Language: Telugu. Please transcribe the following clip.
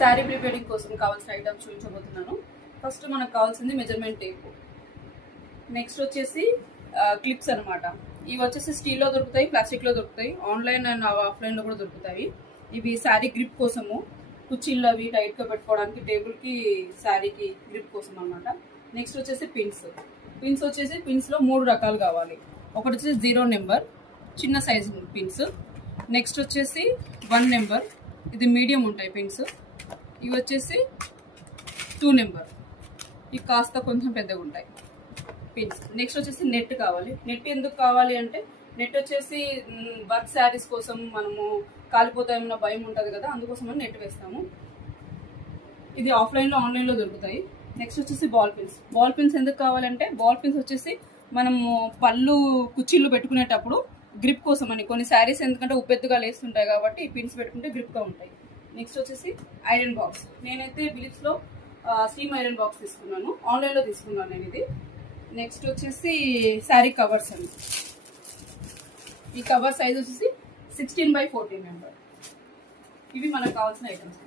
శారీ ప్రీ వెడ్డింగ్ కోసం కావాల్సిన ఐటమ్స్ చూపించబోతున్నాను. ఫస్ట్ మనకు కావాల్సింది మెజర్మెంట్ టేప్, నెక్స్ట్ వచ్చేసి క్లిప్స్ అనమాట. ఇవి వచ్చేసి స్టీల్లో దొరుకుతాయి, ప్లాస్టిక్లో దొరుకుతాయి, ఆన్లైన్ అండ్ ఆఫ్లైన్లో కూడా దొరుకుతాయి. ఇవి శారీ గ్రిప్ కోసము, కుర్చీల్లో అవి టైట్గా పెట్టుకోవడానికి, టేబుల్కి శారీకి గ్రిప్ కోసం అనమాట. నెక్స్ట్ వచ్చేసి పిన్స్. పిన్స్ వచ్చేసి పిన్స్లో 3 రకాలు కావాలి. ఒకటి వచ్చేసి 0 నెంబర్ చిన్న సైజ్ పిన్స్, నెక్స్ట్ వచ్చేసి 1 నెంబర్, ఇది మీడియం ఉంటాయి పిన్స్. ఇవి వచ్చేసి 2 నెంబర్, ఇవి కాస్త కొంచెం పెద్దగా ఉంటాయి పిన్స్. నెక్స్ట్ వచ్చేసి నెట్ కావాలి. నెట్ ఎందుకు కావాలి అంటే, నెట్ వచ్చేసి వర్క్ శారీస్ కోసం మనము కాలిపోతాయన్న భయం ఉంటుంది కదా, అందుకోసం నెట్ వేస్తాము. ఇది ఆఫ్లైన్లో ఆన్లైన్లో దొరుకుతాయి. నెక్స్ట్ వచ్చేసి బాల్ పిన్స్. బాల్ పిన్స్ ఎందుకు కావాలంటే, బాల్ పిన్స్ వచ్చేసి మనము పళ్ళు కుర్చీలు పెట్టుకునేటప్పుడు గ్రిప్ కోసం అని. కొన్ని శారీస్ ఎందుకంటే ఉబ్బెత్తుగా లేస్తుంటాయి కాబట్టి ఈ పిన్స్ పెట్టుకుంటే గ్రిప్గా ఉంటాయి. నెక్స్ట్ వచ్చేసి ఐరన్ బాక్స్. నేనైతే బిలిప్స్లో స్టీమ్ ఐరన్ బాక్స్ తీసుకున్నాను, ఆన్లైన్లో తీసుకున్నాను నేను ఇది. నెక్స్ట్ వచ్చేసి శారీ కవర్స్ అండి. ఈ కవర్ సైజ్ వచ్చేసి 16 by 14 నెంబర్. ఇవి మనకు కావాల్సిన ఐటమ్స్.